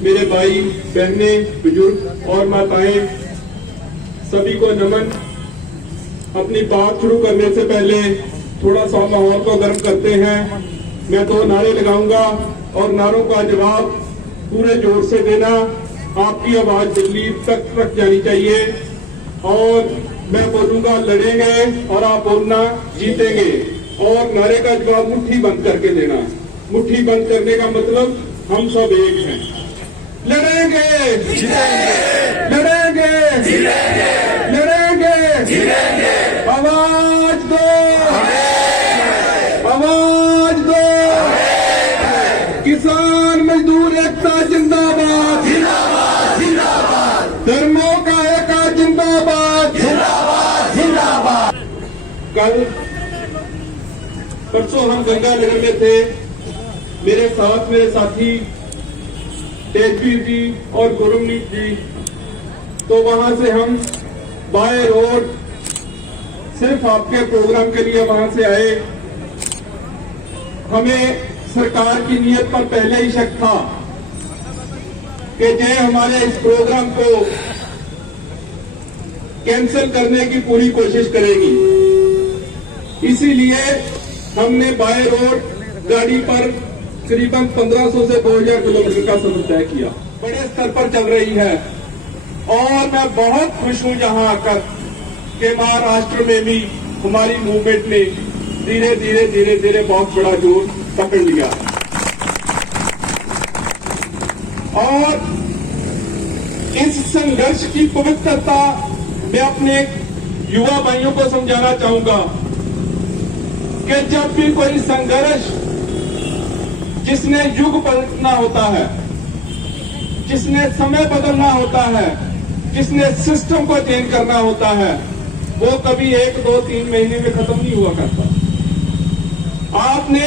मेरे भाई बहने, बुजुर्ग और माताएं, सभी को नमन। अपनी बात शुरू करने से पहले थोड़ा सा माहौल को गर्म करते हैं। मैं 2 नारे लगाऊंगा और नारों का जवाब पूरे जोर से देना। आपकी आवाज दिल्ली तक जानी चाहिए और मैं बोलूंगा लड़ेंगे और आप बोलना जीतेंगे। और नारे का जवाब मुट्ठी बंद करके देना। मुट्ठी बंद करने का मतलब हम सब एक हैं। लड़ेंगे जीतेंगे, लड़ेंगे जीतेंगे, लड़ेंगे जीतेंगे। आवाज दो, आवाज दो। किसान मजदूर एकता जिंदाबाद, जिंदाबाद जिंदाबाद। धर्मों का एका जिंदाबाद, जिंदाबाद जिंदाबाद। कल परसों हम गंगानगर में थे। मेरे साथ मेरे साथी तेजवीर जी और गुरमीत जी। तो वहां से हम बाय रोड सिर्फ आपके प्रोग्राम के लिए वहां से आए। हमें सरकार की नीयत पर पहले ही शक था कि जय हमारे इस प्रोग्राम को कैंसिल करने की पूरी कोशिश करेगी। इसीलिए हमने बाय रोड गाड़ी पर करीबन 1500 से 2000 किलोमीटर का सफर तय किया। बड़े स्तर पर चल रही है और मैं बहुत खुश हूं यहां आकर कि महाराष्ट्र में भी हमारी मूवमेंट ने धीरे धीरे धीरे धीरे बहुत बड़ा जोर पकड़ लिया। और इस संघर्ष की पवित्रता मैं अपने युवा भाइयों को समझाना चाहूंगा कि जब भी कोई संघर्ष जिसने युग बदलना होता है, जिसने समय बदलना होता है, जिसने सिस्टम को चेंज करना होता है, वो कभी 1, 2, 3 महीने में खत्म नहीं हुआ करता। आपने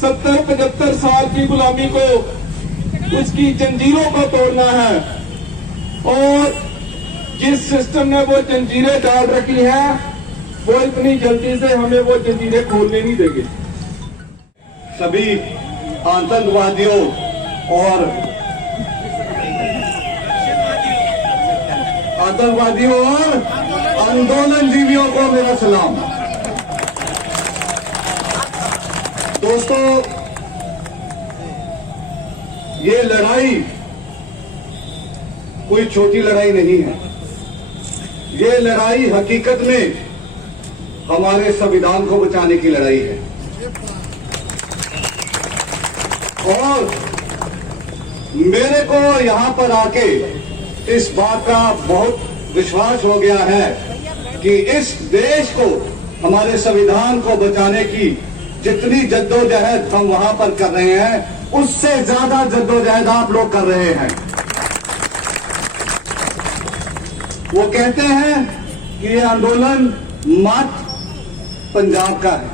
70-75 साल की गुलामी को, उसकी जंजीरों को तोड़ना है और जिस सिस्टम ने वो जंजीरें डाल रखी है वो इतनी जल्दी से हमें वो जंजीरें खोलने नहीं देंगे। सभी आतंकवादियों और आंदोलन जीवियों को मेरा सलाम। दोस्तों, ये लड़ाई कोई छोटी लड़ाई नहीं है। ये लड़ाई हकीकत में हमारे संविधान को बचाने की लड़ाई है। और मेरे को यहां पर आके इस बात का बहुत विश्वास हो गया है कि इस देश को, हमारे संविधान को बचाने की जितनी जद्दोजहद हम वहां पर कर रहे हैं, उससे ज्यादा जद्दोजहद आप लोग कर रहे हैं। वो कहते हैं कि ये आंदोलन मात्र पंजाब का है,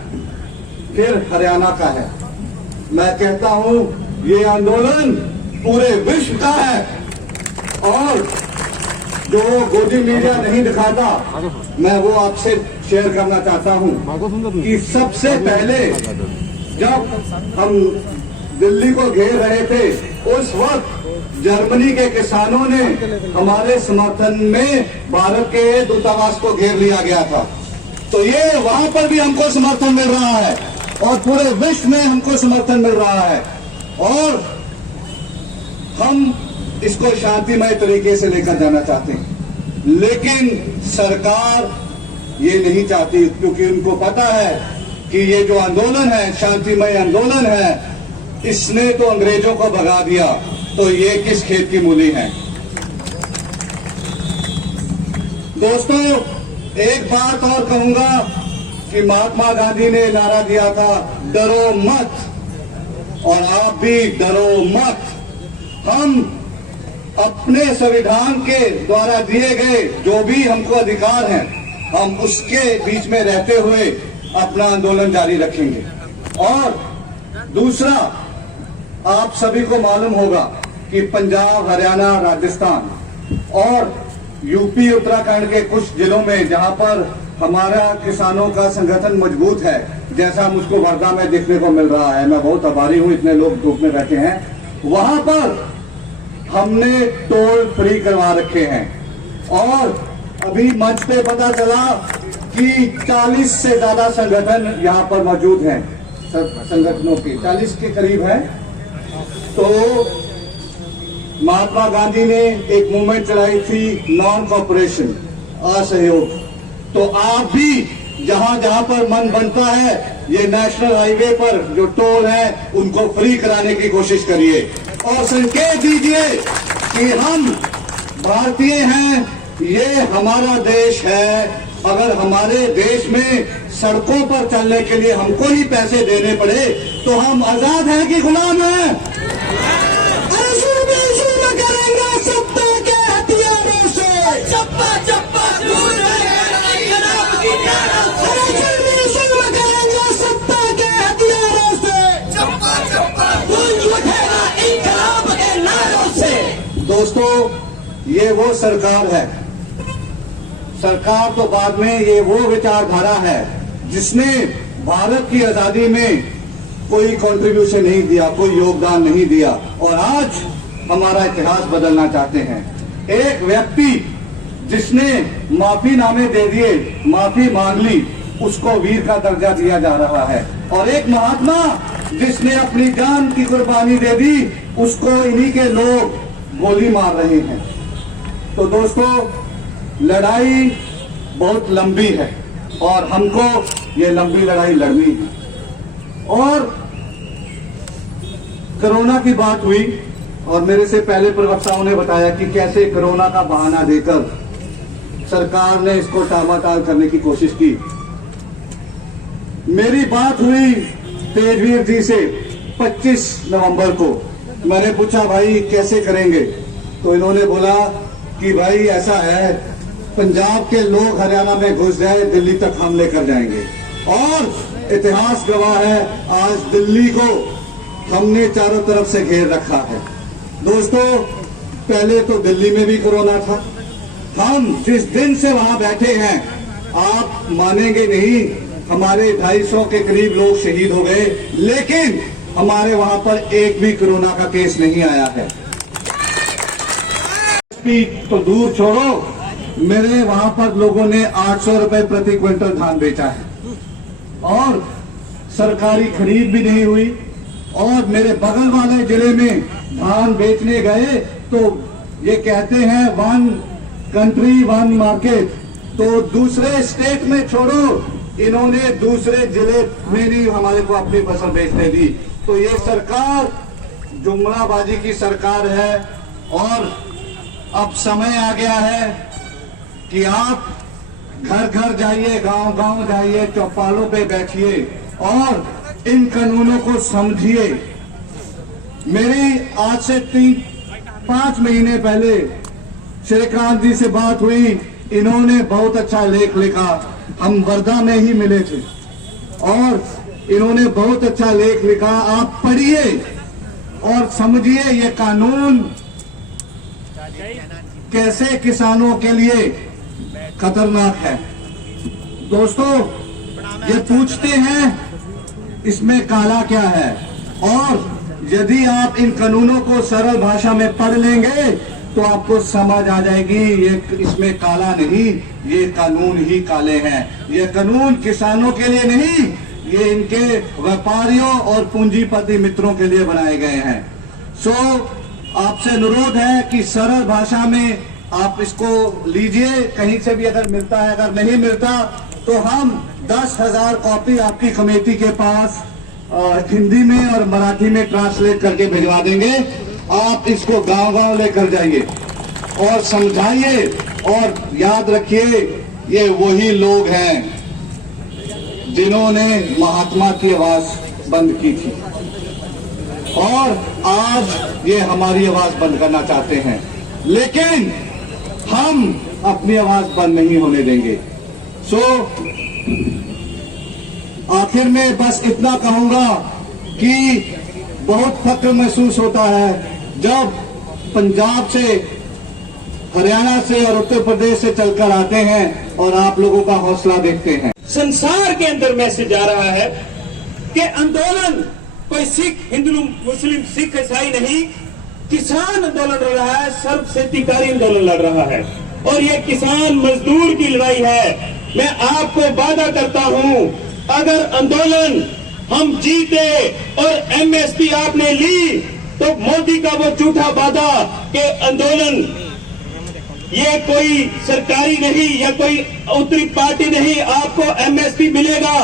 फिर हरियाणा का है। मैं कहता हूं ये आंदोलन पूरे विश्व का है। और जो गोदी मीडिया नहीं दिखाता, मैं वो आपसे शेयर करना चाहता हूं कि सबसे पहले जब हम दिल्ली को घेर रहे थे, उस वक्त जर्मनी के किसानों ने हमारे समर्थन में भारत के दूतावास को घेर लिया गया था। तो ये वहां पर भी हमको समर्थन मिल रहा है और पूरे विश्व में हमको समर्थन मिल रहा है। और हम इसको शांतिमय तरीके से लेकर जाना चाहते हैं, लेकिन सरकार ये नहीं चाहती, क्योंकि उनको पता है कि ये जो आंदोलन है शांतिमय आंदोलन है, इसने तो अंग्रेजों को भगा दिया, तो ये किस खेत की मूली है। दोस्तों, एक बात और कहूंगा कि महात्मा गांधी ने नारा दिया था, डरो मत, और आप भी डरो मत। हम अपने संविधान के द्वारा दिए गए जो भी हमको अधिकार हैं, हम उसके बीच में रहते हुए अपना आंदोलन जारी रखेंगे। और दूसरा, आप सभी को मालूम होगा कि पंजाब, हरियाणा, राजस्थान और यूपी, उत्तराखंड के कुछ जिलों में जहां पर हमारा किसानों का संगठन मजबूत है, जैसा मुझको वर्धा में देखने को मिल रहा है, मैं बहुत आभारी हूं, इतने लोग धूप में बैठे हैं, वहां पर हमने टोल फ्री करवा रखे हैं। और अभी मंच पे पता चला कि 40 से ज्यादा संगठन यहां पर मौजूद हैं, संगठनों के 40 के करीब हैं। तो महात्मा गांधी ने एक मूवमेंट चलाई थी नॉन कॉपरेशन, असहयोग। तो आप भी जहां जहां पर मन बनता है, ये नेशनल हाईवे पर जो टोल है उनको फ्री कराने की कोशिश करिए और संकेत दीजिए कि हम भारतीय हैं, ये हमारा देश है। अगर हमारे देश में सड़कों पर चलने के लिए हमको ही पैसे देने पड़े तो हम आजाद हैं कि गुलाम हैं? अरे जुल्म करेंगे सत्ता के हथियारों से, चप्पा चप्पा दूर रहेगा इनकलाब की नारों से। अरे जुल्म करेंगे सत्ता के हथियारों से, चप्पा चप्पा गूंज उठेगा इनकलाब के नारों से। दोस्तों, ये वो सरकार है, सरकार तो बाद में, ये वो विचारधारा है जिसने भारत की आजादी में कोई कंट्रीब्यूशन नहीं दिया, कोई योगदान नहीं दिया और आज हमारा इतिहास बदलना चाहते हैं। एक व्यक्ति जिसने माफीनामे दे दिए, माफी मांग ली, उसको वीर का दर्जा दिया जा रहा है। और एक महात्मा जिसने अपनी जान की कुर्बानी दे दी, उसको इन्हीं के लोग गोली मार रहे हैं। तो दोस्तों, लड़ाई बहुत लंबी है और हमको ये लंबी लड़ाई लड़नी है। और कोरोना की बात हुई और मेरे से पहले प्रवक्ताओं ने बताया कि कैसे कोरोना का बहाना देकर सरकार ने इसको टामाटाल करने की कोशिश की। मेरी बात हुई तेजवीर जी से 25 नवंबर को। मैंने पूछा, भाई कैसे करेंगे? तो इन्होंने बोला कि भाई ऐसा है, पंजाब के लोग हरियाणा में घुस जाए, दिल्ली तक हम लेकर जाएंगे। और इतिहास गवाह है, आज दिल्ली को हमने चारों तरफ से घेर रखा है। दोस्तों, पहले तो दिल्ली में भी कोरोना था। हम जिस दिन से वहां बैठे हैं, आप मानेंगे नहीं, हमारे 250 के करीब लोग शहीद हो गए, लेकिन हमारे वहां पर एक भी कोरोना का केस नहीं आया है। तो दूर छोड़ो, मेरे वहां पर लोगों ने 800 रुपए प्रति क्विंटल धान बेचा है और सरकारी खरीद भी नहीं हुई। और मेरे बगल वाले जिले में धान बेचने गए तो ये कहते हैं 1 कंट्री 1 मार्केट। तो दूसरे स्टेट में छोड़ो, इन्होंने दूसरे जिले में भी हमारे को अपनी फसल बेचने दी। तो ये सरकार जुमलाबाजी की सरकार है। और अब समय आ गया है कि आप घर घर जाइए, गांव गांव जाइए, चौपालों पे बैठिए और इन कानूनों को समझिए। मेरी आज से 5 महीने पहले श्रीकांत जी से बात हुई, इन्होंने बहुत अच्छा लेख लिखा। हम वर्धा में ही मिले थे और इन्होंने बहुत अच्छा लेख लिखा। आप पढ़िए और समझिए ये कानून कैसे किसानों के लिए खतरनाक है। दोस्तों, ये पूछते हैं इसमें काला क्या है, और यदि आप इन कानूनों को सरल भाषा में पढ़ लेंगे तो आपको समझ आ जाएगी ये इसमें काला नहीं, ये कानून ही काले हैं। ये कानून किसानों के लिए नहीं, ये इनके व्यापारियों और पूंजीपति मित्रों के लिए बनाए गए हैं। सो आपसे अनुरोध है कि सरल भाषा में आप इसको लीजिए, कहीं से भी अगर मिलता है, अगर नहीं मिलता तो हम 10,000 कॉपी आपकी कमेटी के पास हिंदी में और मराठी में ट्रांसलेट करके भिजवा देंगे। आप इसको गांव गांव लेकर जाइए और समझाइए और याद रखिए, ये वही लोग हैं जिन्होंने महात्मा की आवाज बंद की थी और आज ये हमारी आवाज बंद करना चाहते हैं, लेकिन हम अपनी आवाज बंद नहीं होने देंगे। सो आखिर में बस इतना कहूंगा कि बहुत फख्र महसूस होता है जब पंजाब से, हरियाणा से और उत्तर प्रदेश से चलकर आते हैं और आप लोगों का हौसला देखते हैं। संसार के अंदर मैसेज आ रहा है कि आंदोलन कोई सिख, हिंदू, मुस्लिम, सिख, ईसाई नहीं, किसान आंदोलन लड़ रहा है, सर्व शेतीकारी आंदोलन लड़ रहा है और ये किसान मजदूर की लड़ाई है। मैं आपको वादा करता हूं, अगर आंदोलन हम जीते और एमएसपी आपने ली तो मोदी का वो झूठा वादा कि आंदोलन ये कोई सरकारी नहीं या कोई उत्तरी पार्टी नहीं, आपको एमएसपी मिलेगा।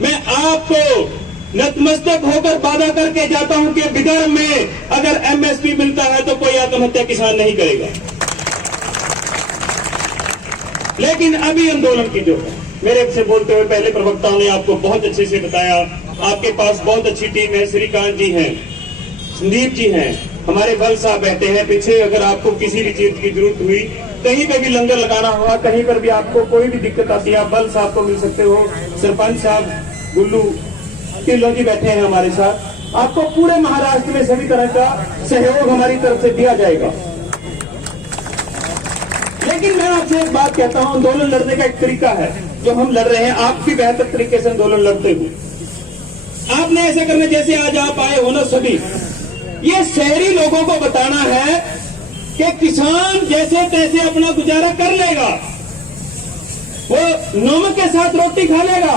मैं आपको नतमस्तक होकर वादा करके जाता हूं कि विदर्भ में अगर एमएसपी मिलता है तो कोई आत्महत्या किसान नहीं करेगा। लेकिन अभी आंदोलन की जो है, मेरे से बोलते हुए पहले प्रवक्ताओं ने आपको बहुत अच्छे से बताया, आपके पास बहुत अच्छी टीम है, श्रीकांत जी हैं, संदीप जी हैं, हमारे बल साहब बैठे हैं पीछे। अगर आपको किसी भी चीज की जरूरत हुई, कहीं पे भी लंगर लगाना हुआ, कहीं पर भी आपको कोई भी दिक्कत आती है, आप बल साहब को मिल सकते हो। सरपंच साहब गुल्लू टिल्लो जी बैठे हैं हमारे साथ। आपको पूरे महाराष्ट्र में सभी तरह का सहयोग हमारी तरफ से दिया जाएगा। लेकिन मैं आपसे एक बात कहता हूं, आंदोलन लड़ने का एक तरीका है जो हम लड़ रहे हैं, आप भी बेहतर तरीके से आंदोलन लड़ते हो। आपने ऐसा करना, जैसे आज आप आए हो ना सभी, ये शहरी लोगों को बताना है कि किसान जैसे तैसे अपना गुजारा कर लेगा, वो नमक के साथ रोटी खा लेगा,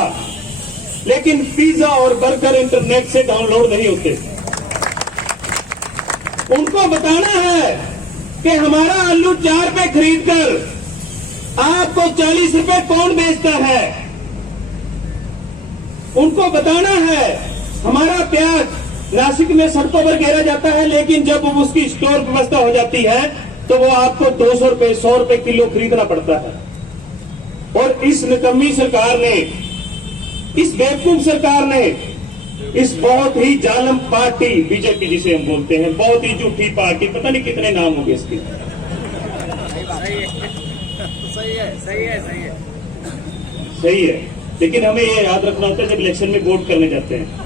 लेकिन पिज्जा और बर्गर इंटरनेट से डाउनलोड नहीं होते। उनको बताना है कि हमारा आलू 4 रुपए खरीद कर आपको 40 रुपए कौन बेचता है। उनको बताना है हमारा प्याज नासिक में सड़कों पर घेरा जाता है, लेकिन जब उसकी स्टोर व्यवस्था हो जाती है तो वो आपको 200 रुपए 100 रुपए किलो खरीदना पड़ता है। और इस निकम्मी सरकार ने, इस बेवकूफ सरकार ने, इस बहुत ही जालम पार्टी बीजेपी जिसे हम बोलते हैं, बहुत ही झूठी पार्टी, पता नहीं कितने नाम होंगे इसके। सही है, लेकिन हमें ये याद रखना होता है जब इलेक्शन में वोट करने जाते हैं।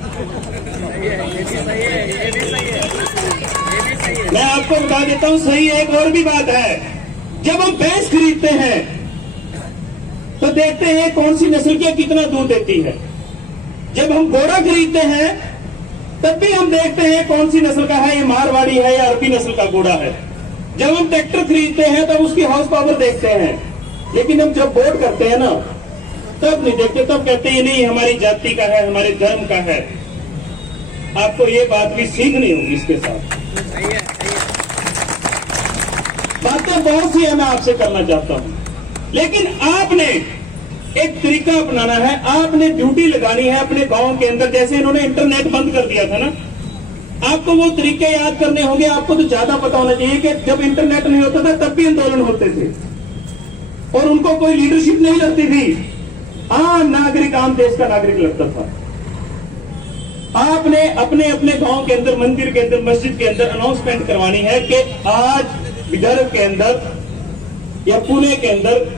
मैं आपको बता देता हूं, सही है। एक और भी बात है, जब हम भैंस खरीदते हैं तो देखते हैं कौन सी नस्ल की कितना दूध देती है। जब हम घोड़ा खरीदते हैं तब भी हम देखते हैं कौन सी नस्ल का है, ये मारवाड़ी है या अरबी नस्ल का घोड़ा है। जब हम ट्रैक्टर खरीदते हैं तब उसकी हॉर्स पावर देखते हैं, लेकिन हम जब वोट करते हैं ना तब नहीं देखते, तब कहते हैं नहीं हमारी जाति का है, हमारे धर्म का है। आपको ये बात भी सीखनी होगी इसके साथ। बातें बहुत सी है, मैं आपसे करना चाहता हूं, लेकिन आपने एक तरीका अपनाना है, आपने ड्यूटी लगानी है अपने गांव के अंदर। जैसे इन्होंने इंटरनेट बंद कर दिया था ना, आपको वो तरीके याद करने होंगे। आपको तो ज्यादा पता होना चाहिए कि जब इंटरनेट नहीं होता था तब भी आंदोलन होते थे और उनको कोई लीडरशिप नहीं लगती थी, आम नागरिक, आम देश का नागरिक लगता था। आपने अपने अपने गांव के अंदर, मंदिर के अंदर, मस्जिद के अंदर अनाउंसमेंट करवानी है कि आज विदर्भ के अंदर या पुणे के अंदर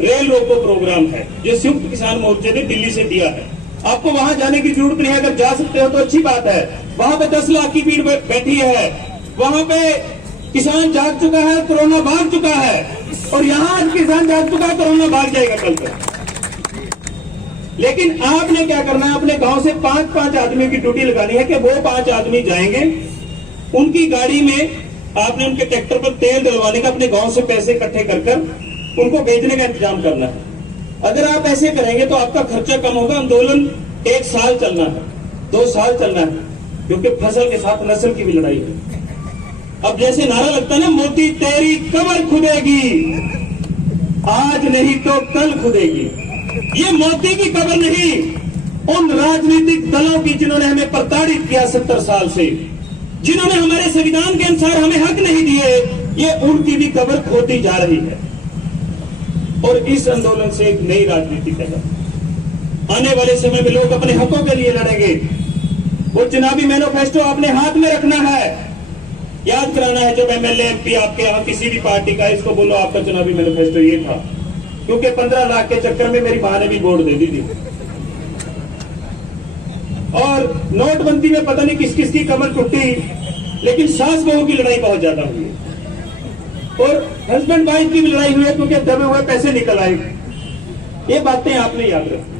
रेल रोको प्रोग्राम है जो संयुक्त किसान मोर्चे ने दिल्ली से दिया है। आपको वहां जाने की जरूरत नहीं है, अगर जा सकते हो तो अच्छी बात है। वहां पे 10 लाख की भीड़ बैठी है, वहां पे किसान जाग चुका है, कोरोना भाग चुका है, और यहां आज किसान जाग चुका है, कोरोना भाग जाएगा कल तक। लेकिन आपने क्या करना है, अपने गांव से 5-5 आदमी की ड्यूटी लगानी है कि वो 5 आदमी जाएंगे, उनकी गाड़ी में आपने उनके ट्रैक्टर पर तेल डलवाने का, अपने गांव से पैसे इकट्ठे कर उनको भेजने का इंतजाम करना है। अगर आप ऐसे करेंगे तो आपका खर्चा कम होगा। आंदोलन 1 साल चलना है, 2 साल चलना है, क्योंकि फसल के साथ नस्ल की भी लड़ाई है। अब जैसे नारा लगता है ना, मोदी तेरी कमर खुदेगी, आज नहीं तो कल खुदेगी। ये मोदी की कबर नहीं, उन राजनीतिक दलों की जिन्होंने हमें प्रताड़ित किया 70 साल से, जिन्होंने हमारे संविधान के अनुसार हमें हक नहीं दिए, ये उनकी भी कबर खोती जा रही है। और इस आंदोलन से एक नई राजनीति पैदा, आने वाले समय में लोग अपने हकों के लिए लड़ेंगे। वो चुनावी मैनिफेस्टो अपने हाथ में रखना है, याद कराना है। जब एमएलए एमपी आपके यहाँ किसी भी पार्टी का, इसको बोलो आपका चुनावी मैनिफेस्टो ये था, क्योंकि 15 लाख के चक्कर में मेरी मां ने भी वोट दे दी थी। और नोटबंदी में पता नहीं किस किस की कमर टूटी, लेकिन सास बहू की लड़ाई बहुत ज्यादा हुई है, और हस्बैंड वाइफ की भी लड़ाई हुई है, क्योंकि दबे हुए पैसे निकल आए। ये बातें आपने याद रखी,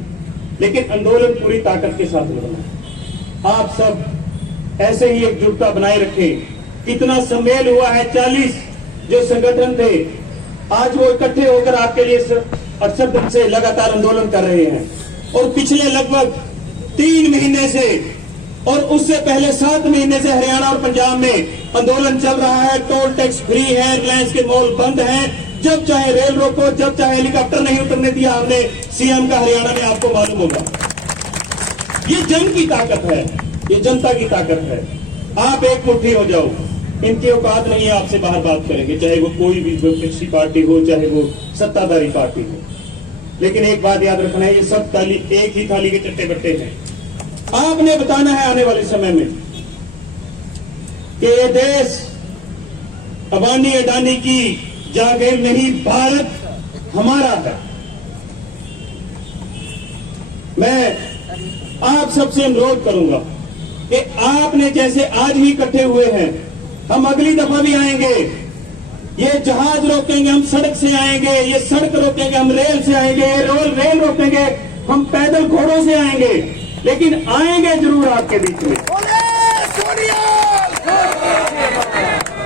लेकिन आंदोलन पूरी ताकत के साथ लड़ना है। आप सब ऐसे ही एकजुटता बनाए रखें। कितना सम्मेल हुआ है, 40 जो संगठन थे आज वो इकट्ठे होकर आपके लिए 68 दिन से लगातार आंदोलन कर रहे हैं। और पिछले लगभग 3 महीने से और उससे पहले 7 महीने से हरियाणा और पंजाब में आंदोलन चल रहा है। टोल टैक्स फ्री है, रिलायंस के मॉल बंद हैं, जब चाहे रेल रोको, जब चाहे हेलीकॉप्टर नहीं उतरने दिया हमने सीएम का हरियाणा में, आपको मालूम होगा। ये जन की ताकत है, ये जनता की ताकत है। आप एक मुट्ठी हो जाओ, इनकी औकात नहीं है आपसे बाहर बात करेंगे, चाहे वो कोई भी विपक्षी पार्टी हो, चाहे वो सत्ताधारी पार्टी हो। लेकिन एक बात याद रखना है, ये सब थाली एक ही थाली के चट्टे बट्टे हैं। आपने बताना है आने वाले समय में कि ये देश अंबानी अडानी की जागीर नहीं, भारत हमारा है। मैं आप सबसे अनुरोध करूंगा कि आपने जैसे आज भी इकट्ठे हुए हैं, हम अगली दफा भी आएंगे। ये जहाज रोकेंगे, हम सड़क से आएंगे, ये सड़क रोकेंगे, हम रेल से आएंगे, ये रेल रोकेंगे, हम पैदल घोड़ों से आएंगे, लेकिन आएंगे जरूर आपके बीच में।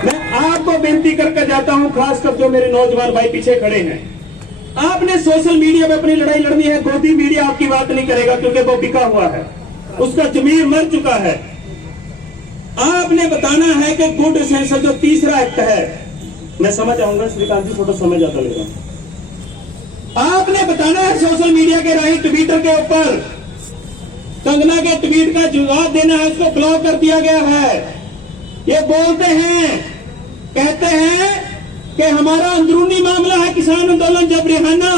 मैं आपको बेनती करके जाता हूं, खासकर जो मेरे नौजवान भाई पीछे खड़े हैं, आपने सोशल मीडिया में अपनी लड़ाई लड़नी है। गोदी मीडिया आपकी बात नहीं करेगा क्योंकि वो बिका हुआ है, उसका जमीर मर चुका है। आपने बताना है कि गुड सेंसर जो तीसरा एक्ट है, मैं समझ आऊंगा श्रीकांत जी, थोड़ा समय ज्यादा लेगा। आपने बताना है सोशल मीडिया के राही ट्विटर के ऊपर कंगना के ट्वीट का जवाब देना है, उसको ब्लॉक कर दिया गया है। ये बोलते हैं, कहते हैं कि हमारा अंदरूनी मामला है किसान आंदोलन। जब रिहाना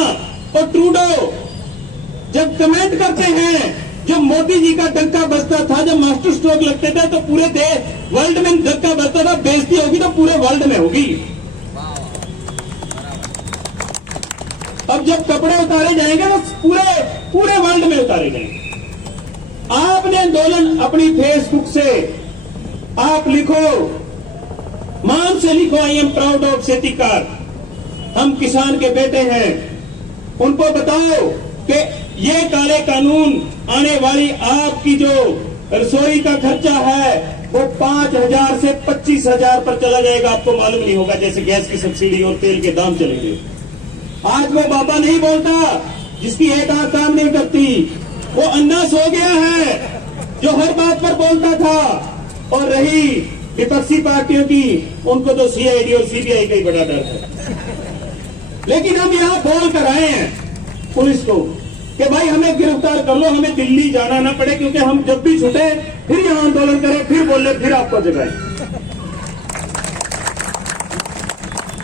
और ट्रूडो जब कमेंट करते हैं, जब मोदी जी का डंका बजता था, जब मास्टर स्ट्रोक लगते थे तो पूरे देश वर्ल्ड में डंका बजता था, बेइज्जती होगी तो पूरे वर्ल्ड में होगी। अब जब कपड़े उतारे जाएंगे तो पूरे वर्ल्ड में उतारे जाएंगे। आपने आंदोलन अपनी फेसबुक से आप लिखो, मान से लिखो, आई एम प्राउड ऑफ सेतिकार, हम किसान के बेटे हैं। उनको बताओ कि ये काले कानून आने वाली आपकी जो रसोई का खर्चा है वो 5,000 से 25,000 पर चला जाएगा। आपको मालूम नहीं होगा, जैसे गैस की सब्सिडी और तेल के दाम चलेंगे। आज वो बाबा नहीं बोलता जिसकी एक आंख काम नहीं करती, वो अन्ना सो गया है जो हर बात पर बोलता था। और रही विपक्षी पार्टियों की, उनको तो सीआईडी और सीबीआई का ही बड़ा डर है। लेकिन हम यहां बोल कर आए हैं पुलिस को कि भाई हमें गिरफ्तार कर लो, हमें दिल्ली जाना ना पड़े, क्योंकि हम जब भी छुटे फिर यहां आंदोलन करें, फिर बोले, फिर आपको जगाएं।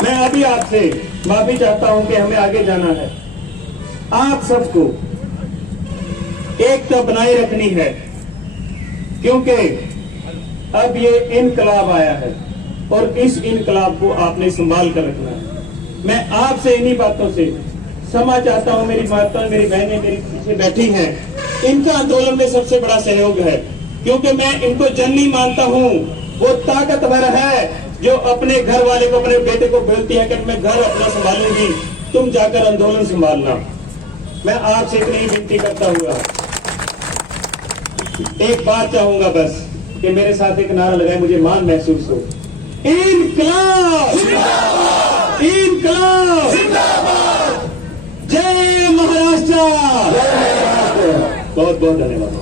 मैं अभी आपसे माफी चाहता हूं कि हमें आगे जाना है। आप सबको एकता बनाए रखनी है, क्योंकि अब ये इनकलाब आया है और इस इनकलाब को आपने संभाल कर रखना है। मैं आपसे इन्हीं बातों से क्षमा चाहता हूं। मेरी माता, मेरी बहनें मेरी पीछे बैठी हैं, इनका आंदोलन में सबसे बड़ा सहयोग है, क्योंकि मैं इनको जननी मानता हूं। वो ताकतवर है जो अपने घर वाले को, अपने बेटे को बोलती है कि मैं घर अपना संभालूंगी, तुम जाकर आंदोलन संभालना। मैं आपसे इतनी ही विनती करता हुआ एक बात चाहूंगा बस, कि मेरे साथ एक नारा लगाए, मुझे मान महसूस हो। इनकलाब जिंदाबाद, इनकलाब जिंदाबाद, जय महाराष्ट्र। बहुत बहुत धन्यवाद।